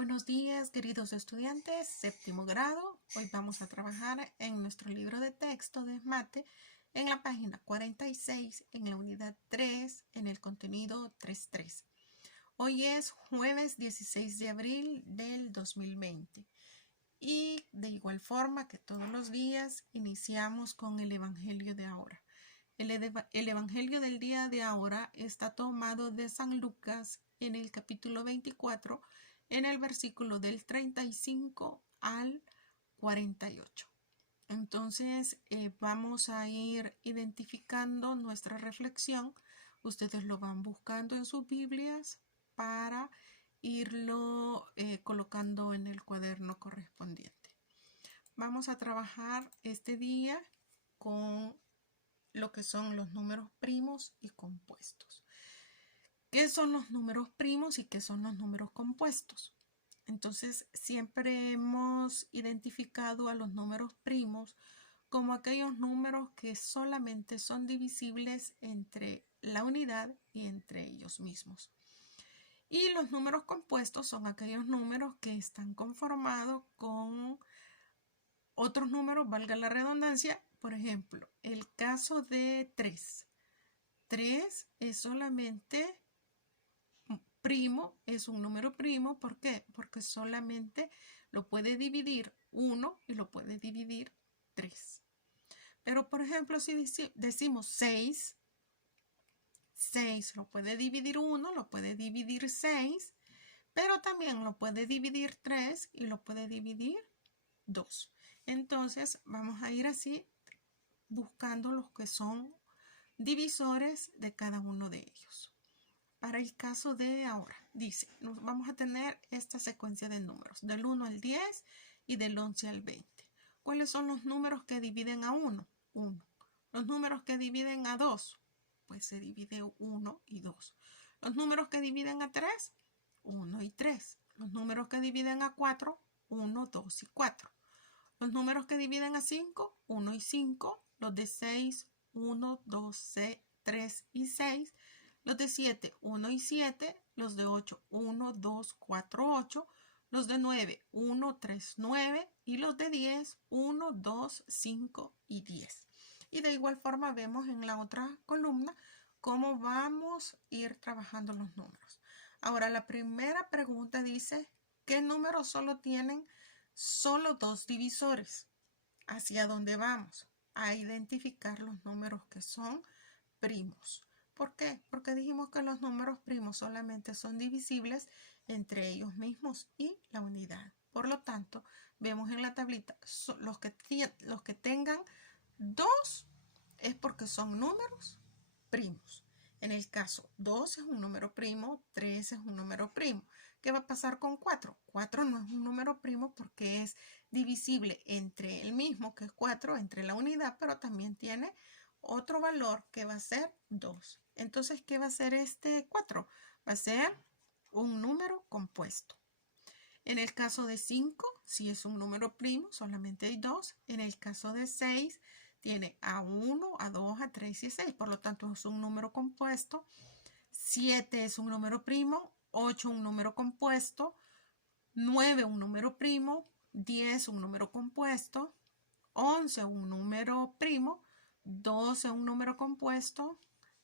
Buenos días, queridos estudiantes, séptimo grado. Hoy vamos a trabajar en nuestro libro de texto de mate en la página 46, en la unidad 3, en el contenido 3.3. Hoy es jueves 16 de abril del 2020 y de igual forma que todos los días iniciamos con el Evangelio de ahora. El Evangelio del día de ahora está tomado de San Lucas en el capítulo 24, en el versículo del 35 al 48. Entonces vamos a ir identificando nuestra reflexión. Ustedes lo van buscando en sus Biblias para irlo colocando en el cuaderno correspondiente. Vamos a trabajar este día con lo que son los números primos y compuestos. ¿Qué son los números primos y qué son los números compuestos? Entonces, siempre hemos identificado a los números primos como aquellos números que solamente son divisibles entre la unidad y entre ellos mismos. Y los números compuestos son aquellos números que están conformados con otros números, valga la redundancia. Por ejemplo, el caso de 3. 3 es solamente primo, es un número primo. ¿Por qué? Porque solamente lo puede dividir 1 y lo puede dividir 3. Pero, por ejemplo, si decimos 6, 6 lo puede dividir 1, lo puede dividir 6, pero también lo puede dividir 3 y lo puede dividir 2. Entonces, vamos a ir así buscando los que son divisores de cada uno de ellos. Para el caso de ahora, dice, vamos a tener esta secuencia de números, del 1 al 10 y del 11 al 20. ¿Cuáles son los números que dividen a 1? 1. Los números que dividen a 2, pues se divide 1 y 2. Los números que dividen a 3, 1 y 3. Los números que dividen a 4, 1, 2 y 4. Los números que dividen a 5, 1 y 5. Los de 6, 1, 2, 3 y 6. Los de 7, 1 y 7. Los de 8, 1, 2, 4, 8. Los de 9, 1, 3, 9. Y los de 10, 1, 2, 5 y 10. Y de igual forma vemos en la otra columna cómo vamos a ir trabajando los números. Ahora, la primera pregunta dice, ¿qué números solo tienen solo dos divisores? ¿Hacia dónde vamos? A identificar los números que son primos. ¿Por qué? Porque dijimos que los números primos solamente son divisibles entre ellos mismos y la unidad. Por lo tanto, vemos en la tablita los que tengan 2 es porque son números primos. En el caso 2 es un número primo, 3 es un número primo. ¿Qué va a pasar con 4? 4 no es un número primo porque es divisible entre el mismo, que es 4, entre la unidad, pero también tiene otro valor que va a ser 2. Entonces, ¿qué va a ser este 4? Va a ser un número compuesto. En el caso de 5, si es un número primo, solamente hay 2. En el caso de 6, tiene a 1, a 2, a 3 y a 6. Por lo tanto, es un número compuesto. 7 es un número primo. 8 un número compuesto. 9 un número primo. 10 un número compuesto. 11 un número primo. 12 un número compuesto.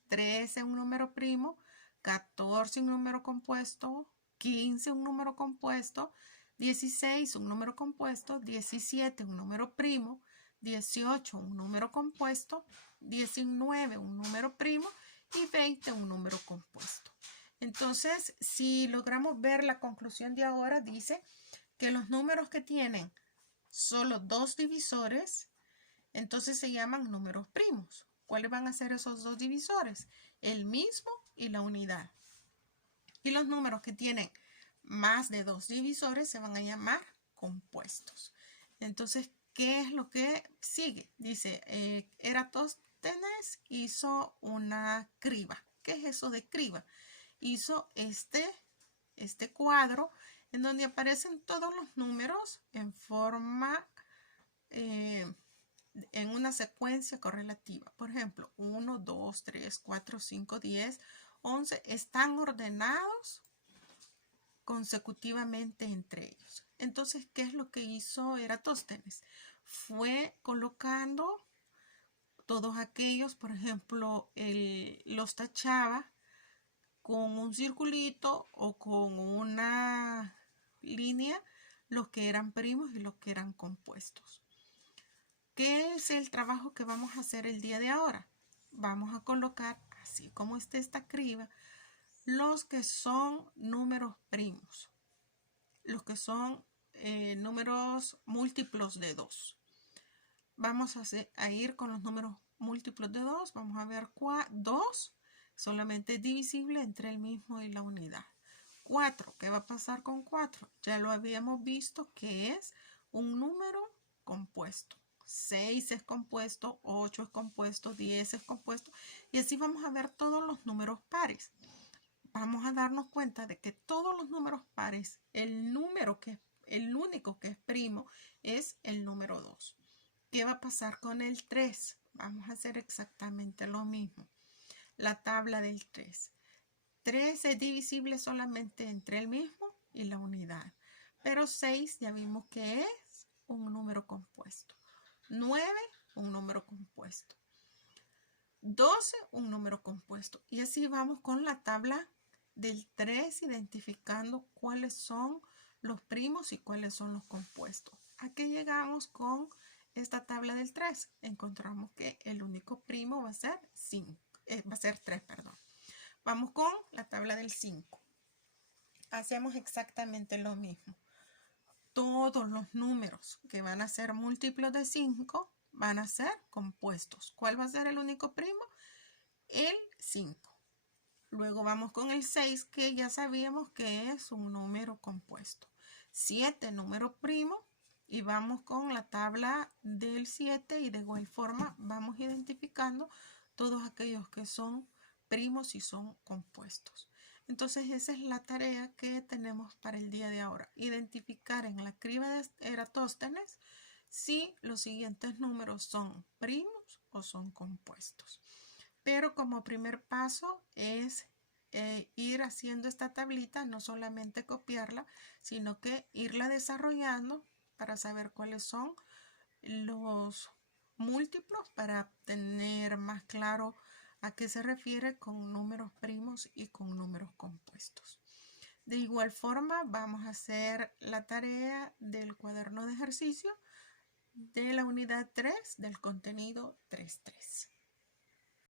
13 un número primo. 14 un número compuesto. 15 un número compuesto, 16 un número compuesto, 17 un número primo, 18 un número compuesto, 19 un número primo y 20 un número compuesto. Entonces, si logramos ver la conclusión de ahora, dice que los números que tienen solo dos divisores, entonces se llaman números primos. ¿Cuáles van a ser esos dos divisores? El mismo y la unidad. Y los números que tienen más de dos divisores se van a llamar compuestos. Entonces, ¿qué es lo que sigue? Dice, Eratóstenes hizo una criba. ¿Qué es eso de criba? Hizo este cuadro en donde aparecen todos los números en forma, en una secuencia correlativa. Por ejemplo, 1, 2, 3, 4, 5, 10, 11 están ordenados consecutivamente entre ellos. Entonces, ¿qué es lo que hizo Eratóstenes? Fue colocando todos aquellos, por ejemplo, los tachaba con un circulito o con una línea, los que eran primos y los que eran compuestos. ¿Qué es el trabajo que vamos a hacer el día de ahora? Vamos a colocar, así como está esta criba, los que son números primos, los que son números múltiplos de 2. Vamos a ir con los números múltiplos de 2. Vamos a ver 2 solamente es divisible entre el mismo y la unidad. 4, ¿qué va a pasar con 4? Ya lo habíamos visto que es un número compuesto. 6 es compuesto, 8 es compuesto, 10 es compuesto. Y así vamos a ver todos los números pares. Vamos a darnos cuenta de que todos los números pares, el único que es primo es el número 2. ¿Qué va a pasar con el 3? Vamos a hacer exactamente lo mismo. La tabla del 3. 3 es divisible solamente entre el mismo y la unidad. Pero 6 ya vimos que es un número compuesto. 9, un número compuesto. 12, un número compuesto. Y así vamos con la tabla del 3, identificando cuáles son los primos y cuáles son los compuestos. Aquí llegamos con esta tabla del 3. Encontramos que el único primo va a ser 3, perdón. Vamos con la tabla del 5. Hacemos exactamente lo mismo. Todos los números que van a ser múltiplos de 5 van a ser compuestos. ¿Cuál va a ser el único primo? El 5. Luego vamos con el 6, que ya sabíamos que es un número compuesto. 7, número primo. Y vamos con la tabla del 7 y de igual forma vamos identificando todos aquellos que son primos y son compuestos. Entonces esa es la tarea que tenemos para el día de ahora. Identificar en la criba de Eratóstenes si los siguientes números son primos o son compuestos. Pero como primer paso es ir haciendo esta tablita, no solamente copiarla, sino que irla desarrollando para saber cuáles son los múltiplos, para tener más claro a qué se refiere con números primos y con números compuestos. De igual forma, vamos a hacer la tarea del cuaderno de ejercicio de la unidad 3 del contenido 3.3.